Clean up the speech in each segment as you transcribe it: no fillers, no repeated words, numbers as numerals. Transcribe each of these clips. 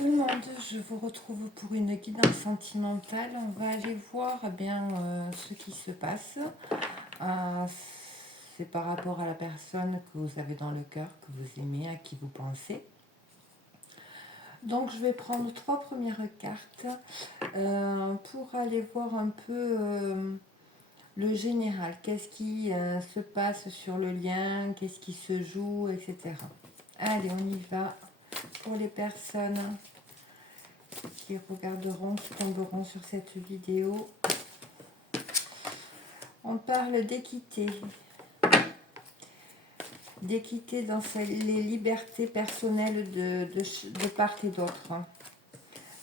tout le monde, je vous retrouve pour une guidance sentimentale. On va aller voir ce qui se passe. Euh, c'est par rapport à la personne que vous avez dans le cœur, que vous aimez, à qui vous pensez. Donc je vais prendre 3 premières cartes pour aller voir un peu le général. Qu'est-ce qui se passe sur le lien, qu'est-ce qui se joue, etc. Allez, on y va pour les personnes qui regarderont, qui tomberont sur cette vidéo. On parle d'équité. D'équité dans les libertés personnelles de part et d'autre.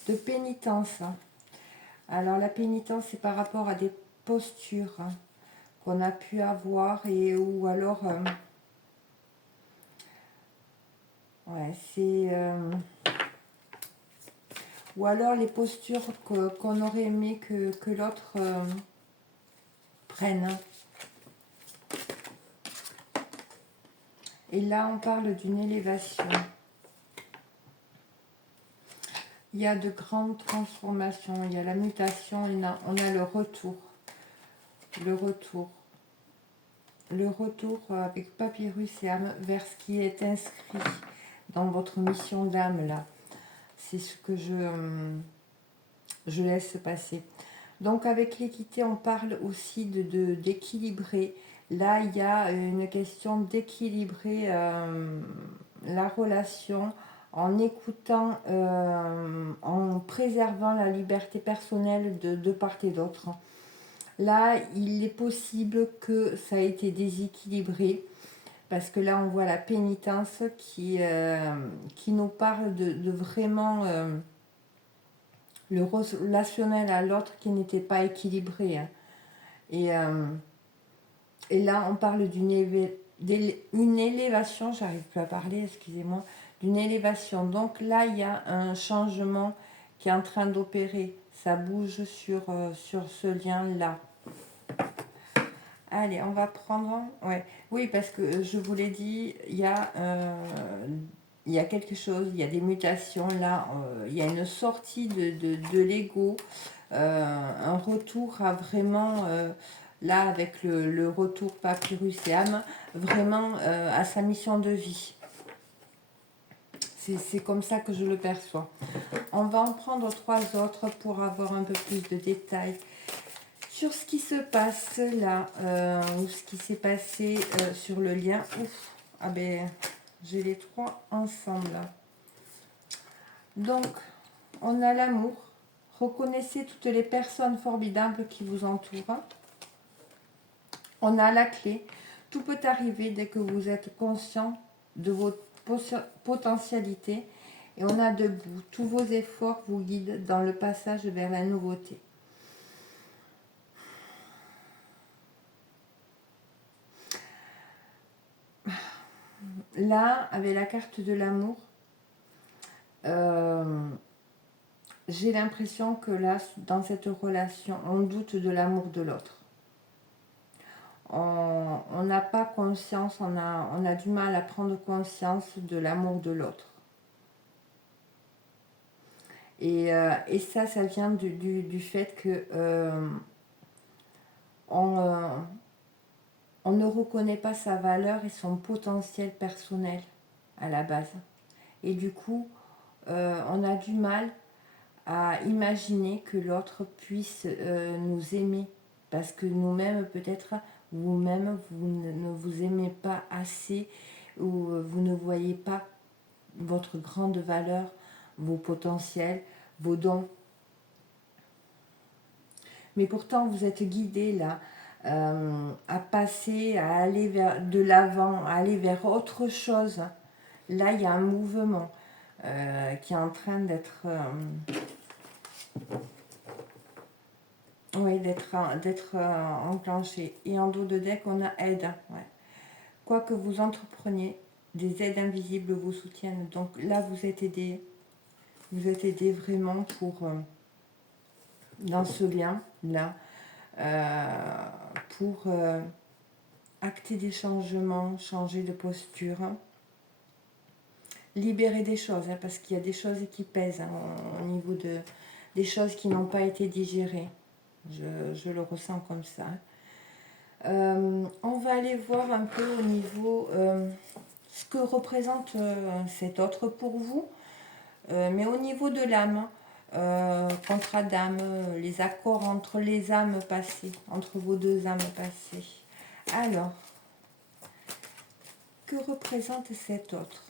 De pénitence. Alors la pénitence, c'est par rapport à des postures qu'on a pu avoir ou alors... ouais, c'est... ou alors les postures qu'on aurait aimé que l'autre prenne. Et là, on parle d'une élévation. Il y a de grandes transformations, il y a la mutation, on a le retour. Le retour. Le retour avec papyrus et âme vers ce qui est inscrit dans votre mission d'âme là. C'est ce que je laisse passer. Donc avec l'équité, on parle aussi d'équilibrer. Là, il y a une question d'équilibrer la relation en écoutant, en préservant la liberté personnelle de part et d'autre. Là, il est possible que ça ait été déséquilibré, parce que là, on voit la pénitence qui nous parle de vraiment le relationnel à l'autre qui n'était pas équilibré. Hein. Et là, on parle d'une élévation, j'arrive plus à parler, excusez-moi, d'une élévation. Donc là, il y a un changement qui est en train d'opérer. Ça bouge sur ce lien-là. Allez, on va prendre... Ouais. Oui, parce que je vous l'ai dit, il y a quelque chose, il y a des mutations. Là, il y a une sortie de l'ego, un retour à vraiment... là, avec le retour papyrus et âme, vraiment à sa mission de vie. C'est comme ça que je le perçois. On va en prendre 3 autres pour avoir un peu plus de détails sur ce qui se passe là, ou ce qui s'est passé sur le lien. Ouf, ah ben, j'ai les 3 ensemble. Donc, on a l'amour. Reconnaissez toutes les personnes formidables qui vous entourent. On a la clé. Tout peut arriver dès que vous êtes conscient de votre potentialité. Et on a debout. Tous vos efforts vous guident dans le passage vers la nouveauté. Là, avec la carte de l'amour, j'ai l'impression que là, dans cette relation, on doute de l'amour de l'autre. On n'a pas conscience, on a du mal à prendre conscience de l'amour de l'autre. Et ça vient du fait que on ne reconnaît pas sa valeur et son potentiel personnel à la base. Et du coup, on a du mal à imaginer que l'autre puisse nous aimer. Parce que nous-mêmes, peut-être, vous-même, vous ne vous aimez pas assez ou vous ne voyez pas votre grande valeur, vos potentiels, vos dons. Mais pourtant, vous êtes guidé là à passer, à aller vers de l'avant, à aller vers autre chose. Là, il y a un mouvement qui est en train d'être enclenché. Et en dos de deck, on a aide. Ouais. Quoi que vous entrepreniez, des aides invisibles vous soutiennent. Donc là, vous êtes aidé. Vous êtes aidé vraiment pour dans ce lien là pour acter des changements, changer de posture. libérer des choses, hein, parce qu'il y a des choses qui pèsent, hein, au niveau des choses qui n'ont pas été digérées. Je le ressens comme ça. On va aller voir un peu au niveau ce que représente cet autre pour vous, mais au niveau de l'âme, contrat d'âme, les accords entre les âmes passées, entre vos deux âmes passées. Alors, que représente cet autre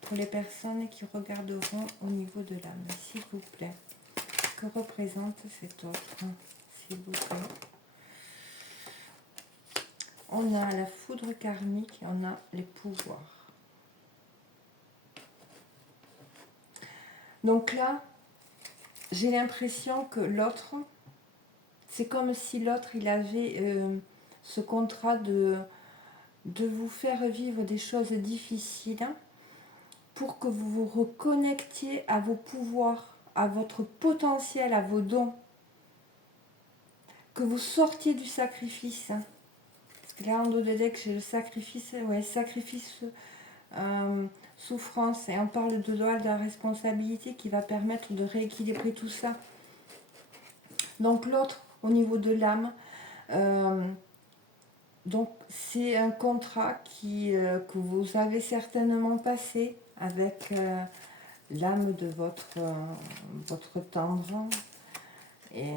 pour les personnes qui regarderont au niveau de l'âme, s'il vous plaît? Que représente cet autre, s'il vous plaît? On a la foudre karmique, on a les pouvoirs. Donc là, j'ai l'impression que l'autre, c'est comme si l'autre, il avait ce contrat de vous faire vivre des choses difficiles pour que vous vous reconnectiez à vos pouvoirs, à votre potentiel, à vos dons. Que vous sortiez du sacrifice. Parce que là, en dos de deck, j'ai le sacrifice, ouais, sacrifice, souffrance. Et on parle de loi de la responsabilité qui va permettre de rééquilibrer tout ça. Donc l'autre, au niveau de l'âme, donc c'est un contrat que vous avez certainement passé avec l'âme de votre tendre et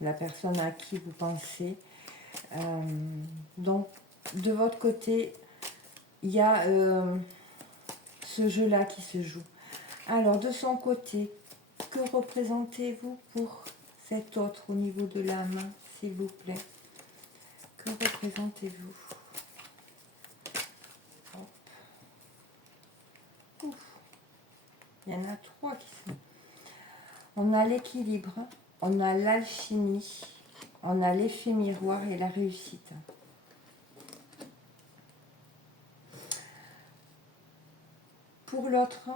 la personne à qui vous pensez. Donc de votre côté, il y a ce jeu-là qui se joue. Alors de son côté, que représentez-vous pour cet autre au niveau de l'âme, s'il vous plaît? Que représentez-vous? Il y en a trois qui sont. On a l'équilibre, on a l'alchimie, on a l'effet miroir et la réussite. Pour l'autre,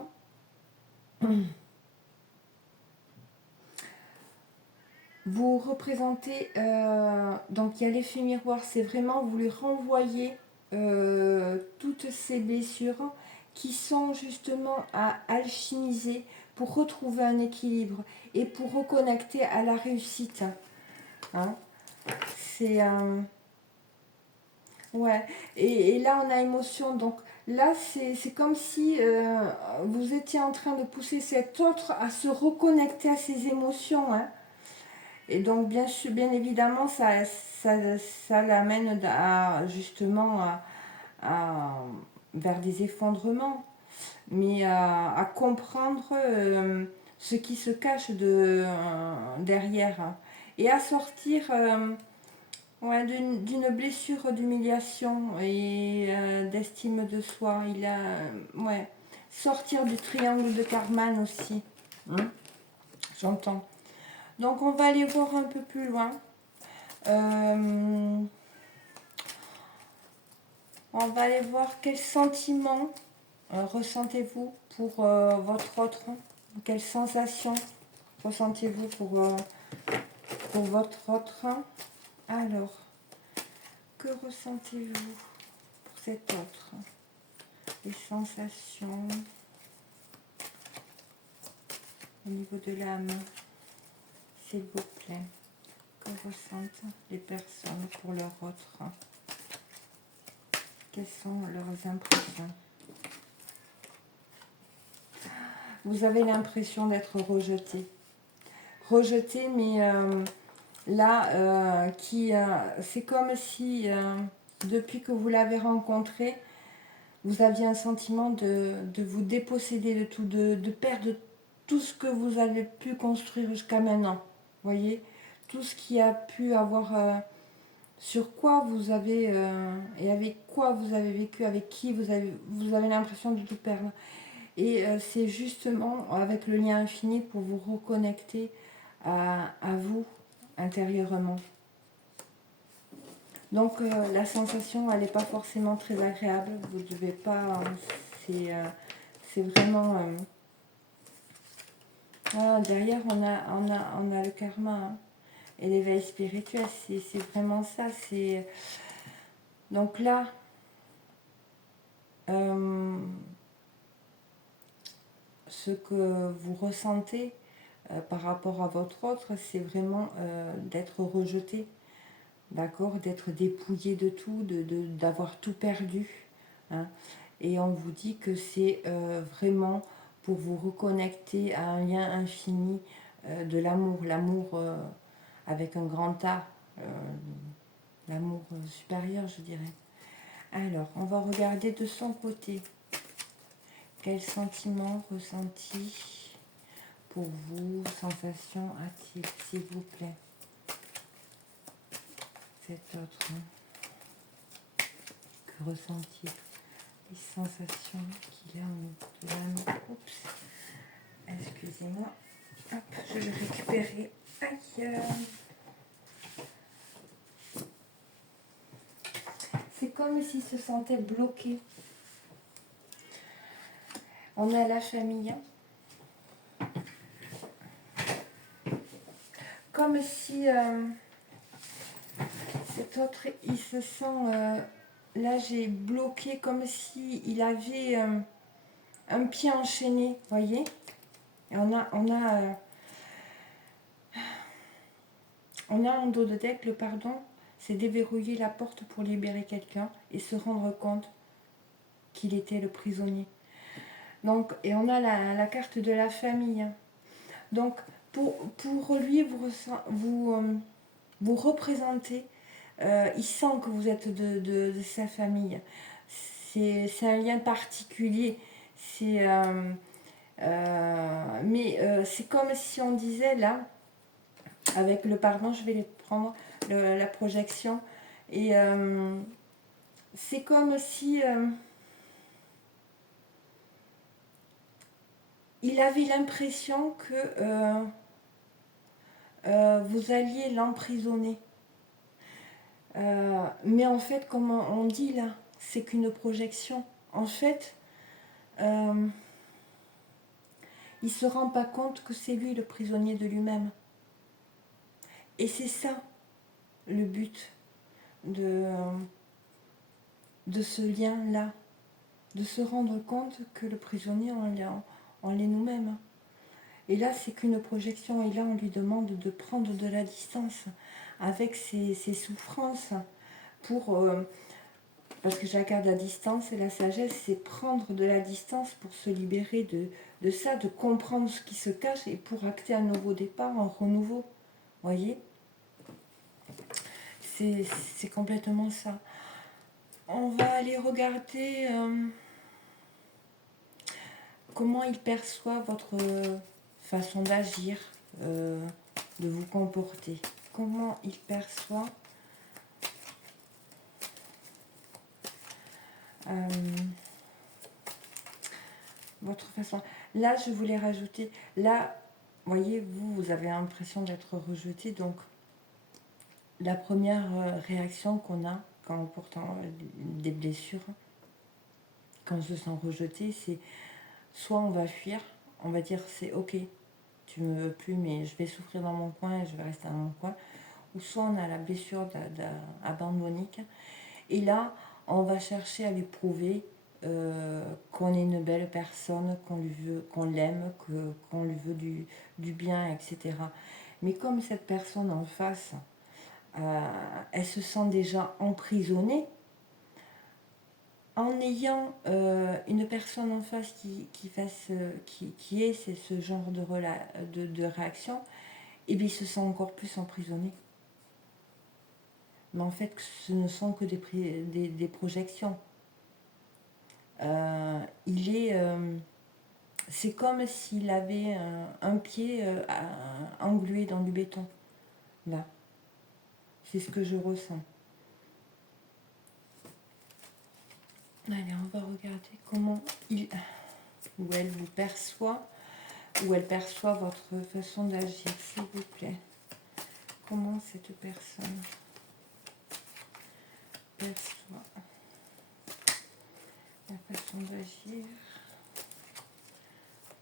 vous représentez, donc il y a l'effet miroir, c'est vraiment vous lui renvoyez toutes ces blessures qui sont justement à alchimiser pour retrouver un équilibre et pour reconnecter à la réussite. Hein, c'est ouais, et là on a émotion, donc là c'est comme si vous étiez en train de pousser cet autre à se reconnecter à ses émotions, hein. Et donc bien évidemment ça l'amène justement vers des effondrements, mais à comprendre ce qui se cache derrière, hein, et à sortir ouais, d'une blessure d'humiliation et d'estime de soi. Il a ouais, sortir du triangle de Karman aussi, hein, j'entends. Donc on va aller voir un peu plus loin. On va aller voir quels sentiments ressentez-vous pour votre autre. Quelles sensations ressentez-vous pour votre autre. Alors, que ressentez-vous pour cet autre? Les sensations au niveau de l'âme, s'il vous plaît. Que ressentent les personnes pour leur autre? Quelles sont leurs impressions? Vous avez l'impression d'être rejeté. Rejeté, mais là, c'est comme si, depuis que vous l'avez rencontré, vous aviez un sentiment de vous déposséder de tout, de perdre tout ce que vous avez pu construire jusqu'à maintenant. Voyez, tout ce qui a pu avoir, sur quoi vous avez, et avec quoi vous avez vécu, avec qui vous avez l'impression de tout perdre. Et c'est justement avec le lien infini pour vous reconnecter à vous intérieurement. Donc la sensation, elle n'est pas forcément très agréable. Vous ne devez pas... c'est vraiment... voilà, derrière, on a le karma, hein, et l'éveil spirituel. C'est vraiment ça. Donc là, ce que vous ressentez par rapport à votre autre, c'est vraiment d'être rejeté, d'accord, d'être dépouillé de tout, d'avoir tout perdu, hein. Et on vous dit que c'est vraiment pour vous reconnecter à un lien infini de l'amour, l'amour avec un grand A, l'amour supérieur, je dirais. Alors, on va regarder de son côté. Quel sentiment ressenti pour vous, sensation a-t-il, s'il vous plaît? Cet autre, hein, que ressent-il? Les sensations qu'il a de l'âme. Oups, excusez-moi. Hop, je vais récupérer ailleurs. C'est comme s'il se sentait bloqué. On a la famille. Comme si cet autre, il se sent... là, j'ai bloqué comme si il avait un pied enchaîné, voyez. Et on a un dos de deck, pardon, c'est déverrouiller la porte pour libérer quelqu'un et se rendre compte qu'il était le prisonnier. Donc, et on a la carte de la famille. Donc, pour lui, vous représentez, il sent que vous êtes de sa famille. C'est un lien particulier. Mais c'est comme si on disait là, avec le pardon, je vais les prendre, la projection. Et c'est comme si il avait l'impression que vous alliez l'emprisonner. Mais en fait, comme on dit là, c'est qu'une projection. En fait, il ne se rend pas compte que c'est lui le prisonnier de lui-même. Et c'est ça le but de ce lien-là, de se rendre compte que le prisonnier, on l'est nous-mêmes. Et là, c'est qu'une projection, et là, on lui demande de prendre de la distance avec ses souffrances, parce que je regarde la distance et la sagesse, c'est prendre de la distance pour se libérer de ça, de comprendre ce qui se cache, et pour acter un nouveau départ, un renouveau, voyez. C'est complètement ça. On va aller regarder comment il perçoit votre façon d'agir, de vous comporter. Comment il perçoit votre façon. Là, je voulais rajouter, là, voyez, vous avez l'impression d'être rejeté, donc la première réaction qu'on a quand on porte des blessures, quand on se sent rejeté, c'est soit on va fuir, on va dire c'est ok, tu me veux plus, mais je vais souffrir dans mon coin et je vais rester dans mon coin, ou soit on a la blessure abandonnique, et là, on va chercher à lui prouver qu'on est une belle personne, qu'on l'aime, qu'on lui veut du bien, etc. Mais comme cette personne en face, elle se sent déjà emprisonnée, en ayant une personne en face qui ait ce genre de réaction, et bien il se sent encore plus emprisonné. Mais en fait, ce ne sont que des projections. C'est comme s'il avait un pied englué dans du béton. Là, c'est ce que je ressens. Allez, on va regarder comment il ou elle vous perçoit, ou elle perçoit votre façon d'agir, s'il vous plaît. Comment cette personne perçoit la façon d'agir,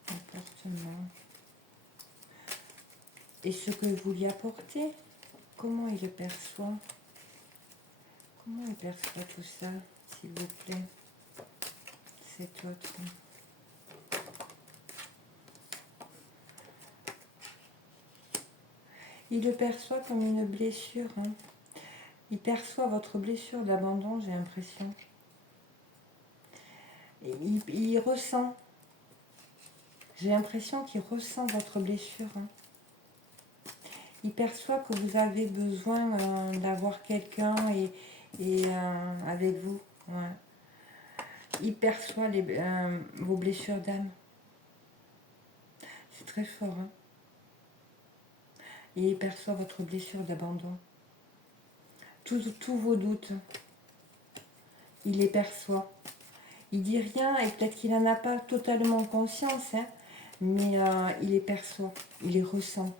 comportement, et ce que vous lui apportez, comment il le perçoit, comment il perçoit tout ça, s'il vous plaît. cet autre. Il le perçoit comme une blessure. Hein. Il perçoit votre blessure d'abandon, j'ai l'impression. Il ressent. J'ai l'impression qu'il ressent votre blessure. Hein. Il perçoit que vous avez besoin d'avoir quelqu'un et avec vous. Ouais. Il perçoit vos blessures d'âme. C'est très fort. Hein. Et il perçoit votre blessure d'abandon. Tous vos doutes, il les perçoit. Il dit rien et peut-être qu'il n'en a pas totalement conscience, hein, mais il les perçoit, il les ressent.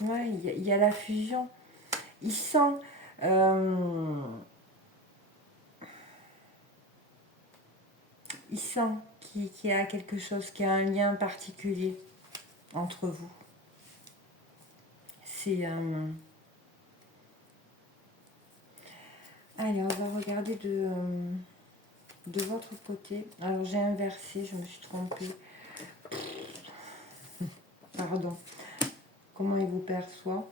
Ouais, il y a la fusion. Il sent... il sent qu'il y a quelque chose, qu'il y a un lien particulier entre vous. C'est... Allez, on va regarder de votre côté. Alors, j'ai inversé, je me suis trompée. Pardon. Comment il vous perçoit.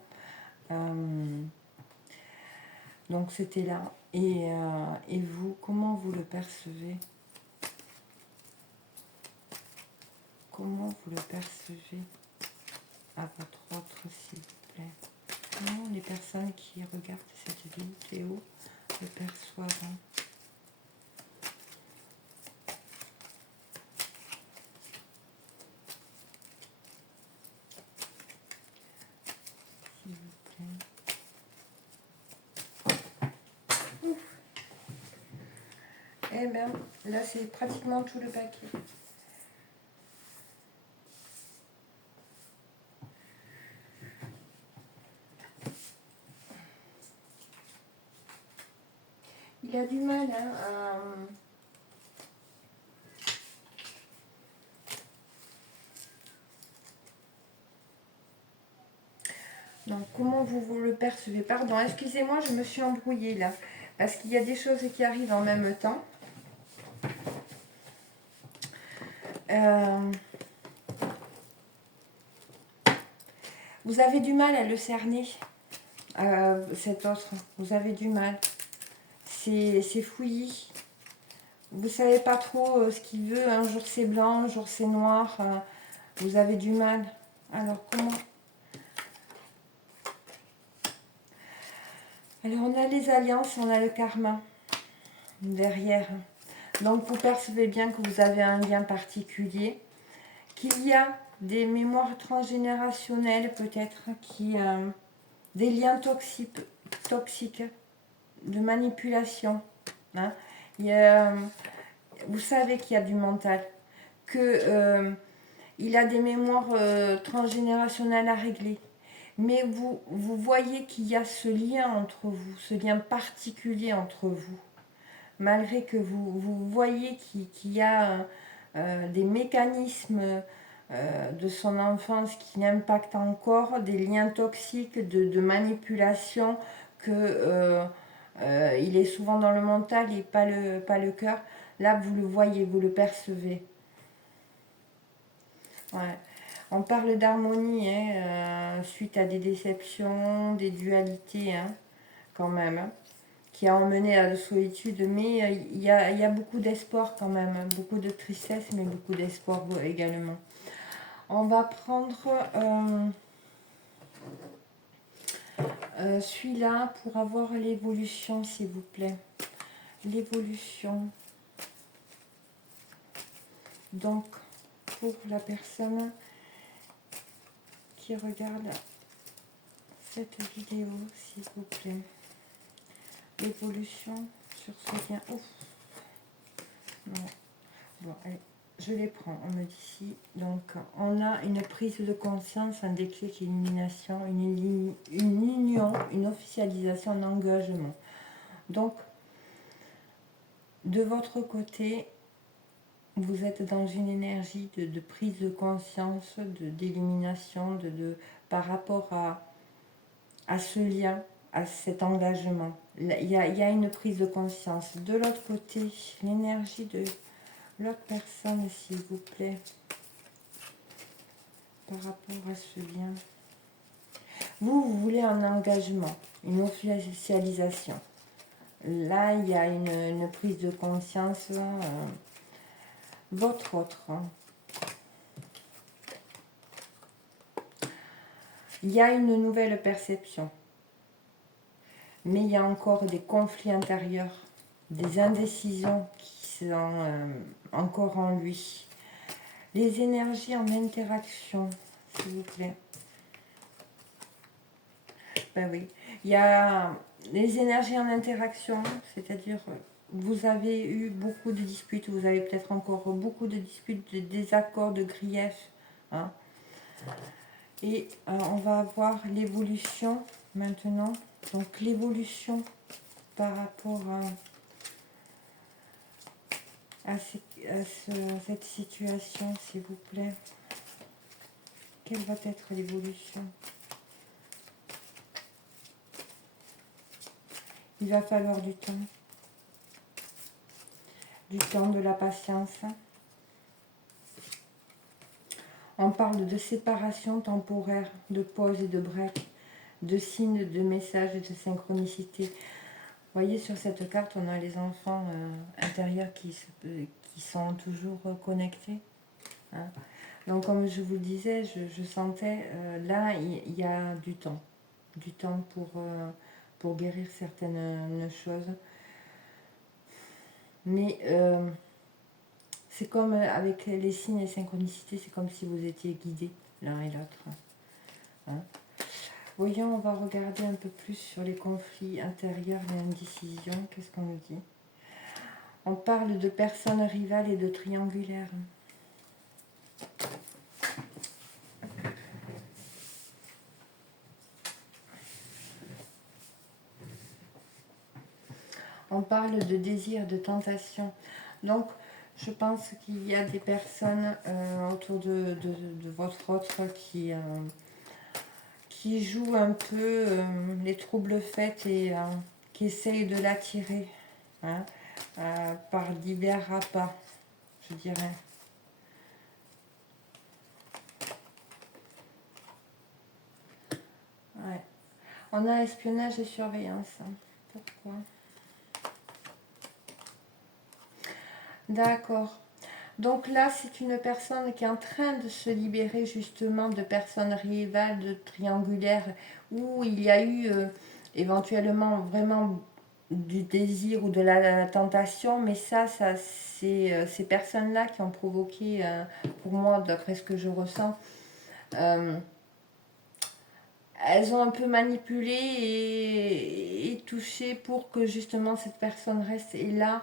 Donc, c'était là. Et vous, comment vous le percevez? Comment vous le percevez à votre autre, s'il vous plaît? Comment les personnes qui regardent cette vidéo le perçoivent? S'il vous plaît. Ouf. Eh bien, là, c'est pratiquement tout le paquet. Il a du mal hein, Donc, comment vous le percevez? Pardon, excusez-moi, je me suis embrouillée là. Parce qu'il y a des choses qui arrivent en même temps. Vous avez du mal à le cerner, cet autre. Vous avez du mal. C'est fouillis. Vous savez pas trop ce qu'il veut. Un jour c'est blanc, un jour c'est noir. Vous avez du mal. Alors comment? Alors on a les alliances, on a le karma derrière. Donc vous percevez bien que vous avez un lien particulier, qu'il y a des mémoires transgénérationnelles peut-être, des liens toxiques de manipulation. Hein. Vous savez qu'il y a du mental, que il a des mémoires transgénérationnelles à régler. Mais vous voyez qu'il y a ce lien entre vous, ce lien particulier entre vous. Malgré que vous voyez qu'il y a des mécanismes de son enfance qui impactent encore, des liens toxiques de manipulation, que il est souvent dans le mental et pas le cœur. Là, vous le voyez, vous le percevez. Ouais. On parle d'harmonie hein, suite à des déceptions, des dualités, hein, quand même, hein, qui a emmené à la solitude. Mais il y a beaucoup d'espoir quand même, hein, beaucoup de tristesse, mais beaucoup d'espoir également. On va prendre celui-là pour avoir l'évolution, s'il vous plaît. L'évolution. Donc, pour la personne qui regarde cette vidéo, s'il vous plaît. L'évolution sur ce lien. Ouf. Non. Bon, allez, je les prends. On me dit ici. Donc, on a une prise de conscience, un déclic, une illumination, une union, une officialisation, un engagement. Donc, de votre côté, vous êtes dans une énergie de prise de conscience, d'illumination, par rapport à ce lien, à cet engagement. Il y a une prise de conscience. De l'autre côté, l'énergie de l'autre personne, s'il vous plaît, par rapport à ce lien. Vous voulez un engagement, une officialisation. Là, il y a une prise de conscience. Votre autre. Il y a une nouvelle perception. Mais il y a encore des conflits intérieurs, des indécisions qui sont encore en lui. Les énergies en interaction, s'il vous plaît. Ben oui. Il y a les énergies en interaction, c'est-à-dire vous avez eu beaucoup de disputes, vous avez peut-être encore beaucoup de disputes, de désaccords, de griefs. Hein. Et on va voir l'évolution maintenant. Donc l'évolution par rapport à cette situation, s'il vous plaît. Quelle va être l'évolution? Il va falloir du temps. Du temps, de la patience. On parle de séparation temporaire, de pause et de break, de signes, de messages, de synchronicité. Vous voyez, sur cette carte, on a les enfants intérieurs qui sont toujours connectés. Hein. Donc, comme je vous le disais, je sentais, là, il y a du temps pour guérir certaines choses. Mais c'est comme avec les signes et synchronicités, c'est comme si vous étiez guidés l'un et l'autre. Hein. Voyons, on va regarder un peu plus sur les conflits intérieurs, les indécisions. Qu'est-ce qu'on nous dit? On parle de personnes rivales et de triangulaires. On parle de désir, de tentation. Donc, je pense qu'il y a des personnes autour de votre autre qui jouent un peu les troubles faits et qui essayent de l'attirer hein, par divers appâts, je dirais. Ouais. On a espionnage et surveillance. Pourquoi? D'accord. Donc là, c'est une personne qui est en train de se libérer justement de personnes rivales, de triangulaires, où il y a eu éventuellement vraiment du désir ou de la tentation, mais ça c'est ces personnes-là qui ont provoqué, pour moi, d'après ce que je ressens, elles ont un peu manipulé et touché pour que justement cette personne reste. Et là,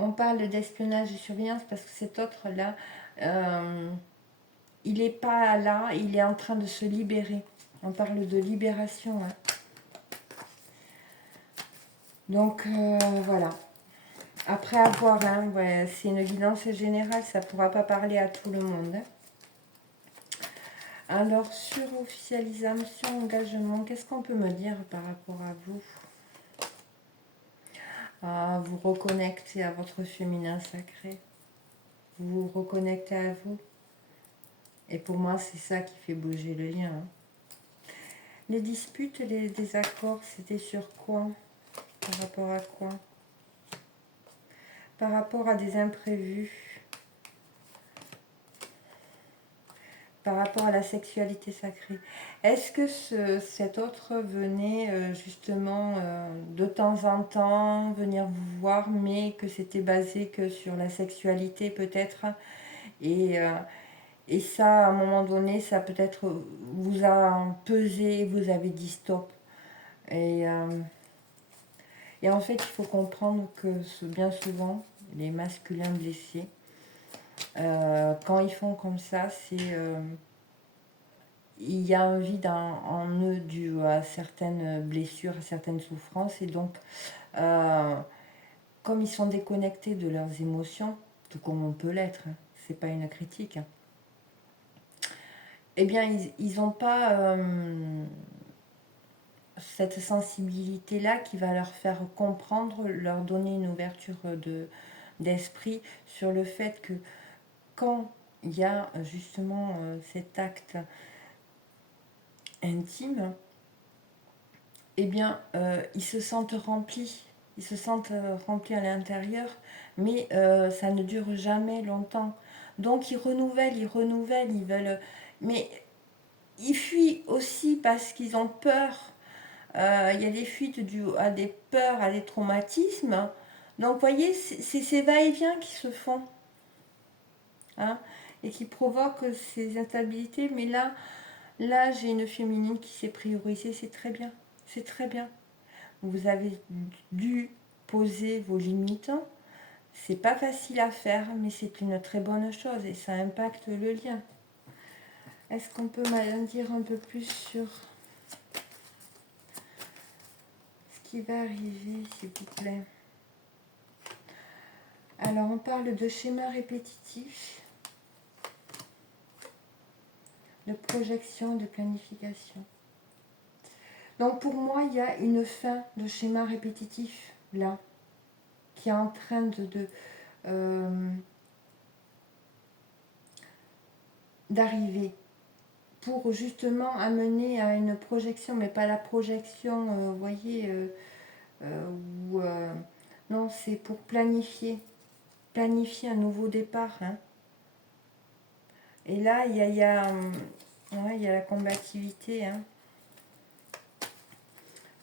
on parle d'espionnage et surveillance parce que cet autre-là, il n'est pas là, il est en train de se libérer. On parle de libération. Hein. Donc, voilà. Après avoir, hein, ouais, c'est une guidance générale, ça ne pourra pas parler à tout le monde. Hein. Alors, sur officialisation, engagement, qu'est-ce qu'on peut me dire par rapport à vous? Vous reconnectez à votre féminin sacré. Vous vous reconnectez à vous. Et pour moi, c'est ça qui fait bouger le lien. Hein. Les disputes, les désaccords, c'était sur quoi? Par rapport à quoi? Par rapport à des imprévus. Par rapport à la sexualité sacrée. Est-ce que cet autre venait justement de temps en temps venir vous voir, mais que c'était basé que sur la sexualité peut-être et ça, à un moment donné, ça peut-être vous a pesé, vous avez dit stop. Et en fait, il faut comprendre que bien souvent, les masculins blessés, quand ils font comme ça, c'est il y a un vide en eux dû à certaines blessures, à certaines souffrances. Et donc, comme ils sont déconnectés de leurs émotions, tout comme on peut l'être, hein, c'est pas une critique, hein, eh bien, ils n'ont pas cette sensibilité-là qui va leur faire comprendre, leur donner une ouverture d'esprit sur le fait que quand il y a justement cet acte intime, eh bien, ils se sentent remplis. Ils se sentent remplis à l'intérieur, mais ça ne dure jamais longtemps. Donc, ils renouvellent, ils veulent... Mais ils fuient aussi parce qu'ils ont peur. Il y a des fuites dues à des peurs, à des traumatismes. Donc, vous voyez, c'est ces va-et-vient qui se font. Hein, et qui provoquent ces instabilités. Mais là j'ai une féminine qui s'est priorisée. C'est très bien. C'est très bien. Vous avez dû poser vos limites. C'est pas facile à faire, mais c'est une très bonne chose et ça impacte le lien. Est-ce qu'on peut m'en dire un peu plus sur ce qui va arriver, s'il vous plaît? Alors, on parle de schéma répétitif, de projection, de planification. Donc, pour moi, il y a une fin de schéma répétitif, là, qui est en train d'arriver pour justement amener à une projection, mais pas la projection, vous voyez, non, c'est pour planifier un nouveau départ. Hein. Et là, il y a la combativité. Hein.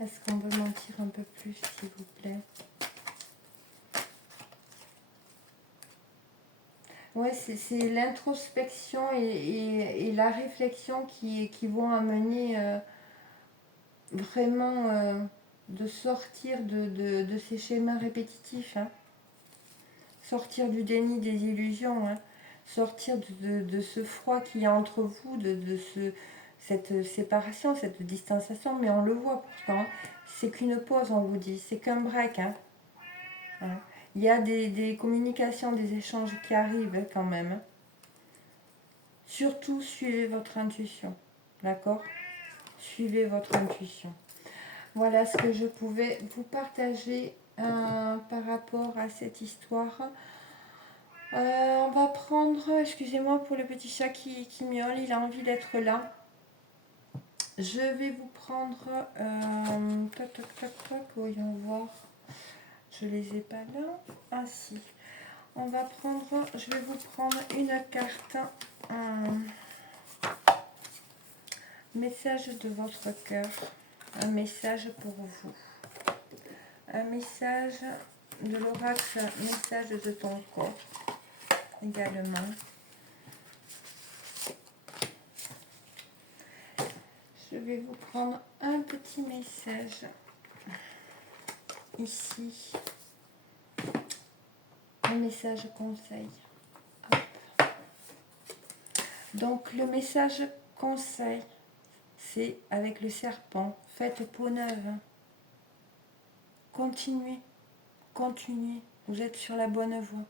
Est-ce qu'on peut m'en dire un peu plus, s'il vous plaît? Ouais, c'est l'introspection et la réflexion qui vont amener vraiment de sortir de ces schémas répétitifs. Hein. Sortir du déni des illusions. Hein. Sortir de ce froid qu'il y a entre vous, cette séparation, cette distanciation. Mais on le voit pourtant. Hein. C'est qu'une pause, on vous dit. C'est qu'un break. Hein. Hein. Il y a des communications, des échanges qui arrivent quand même. Hein. Surtout, suivez votre intuition. D'accord? Suivez votre intuition. Voilà ce que je pouvais vous partager par rapport à cette histoire. On va prendre, excusez-moi pour le petit chat qui miaule, il a envie d'être là. Je vais vous prendre, tac, tac, tac, tac, voyons voir. Je les ai pas là. Ah si. On va prendre, je vais vous prendre une carte. Message de votre cœur. Un message pour vous. Un message de l'oracle, message de ton corps également. Je vais vous prendre un petit message ici. Un message conseil. Hop. Donc le message conseil, c'est avec le serpent. Faites peau neuve. Continuez. Continuez. Vous êtes sur la bonne voie.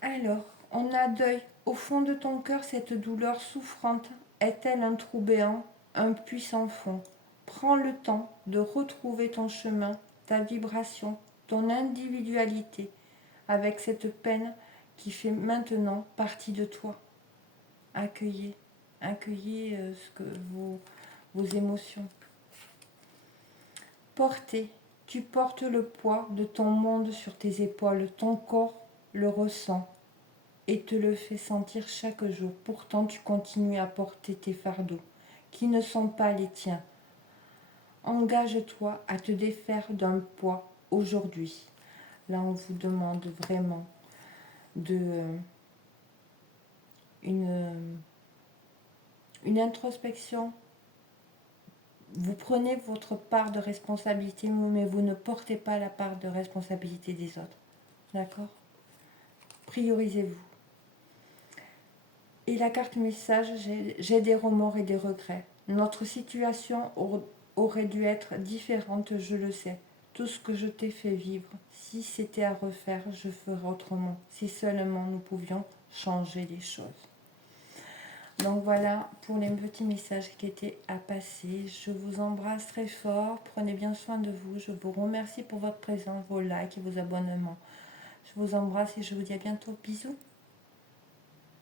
Alors, on a deuil. Au fond de ton cœur, cette douleur souffrante est-elle un trou béant, un puits sans fond? Prends le temps de retrouver ton chemin, ta vibration, ton individualité, avec cette peine qui fait maintenant partie de toi. Accueillez, accueillez vos émotions. Portez, tu portes le poids de ton monde sur tes épaules, ton corps le ressent et te le fait sentir chaque jour. Pourtant, tu continues à porter tes fardeaux, qui ne sont pas les tiens. Engage-toi à te défaire d'un poids aujourd'hui. Là, on vous demande vraiment une introspection. Vous prenez votre part de responsabilité, mais vous ne portez pas la part de responsabilité des autres. D'accord? Priorisez-vous. Et la carte message, j'ai des remords et des regrets. Notre situation aurait dû être différente, je le sais. Tout ce que je t'ai fait vivre, si c'était à refaire, je ferais autrement. Si seulement nous pouvions changer les choses. Donc voilà pour les petits messages qui étaient à passer. Je vous embrasse très fort. Prenez bien soin de vous. Je vous remercie pour votre présence, vos likes et vos abonnements. Je vous embrasse et je vous dis à bientôt. Bisous.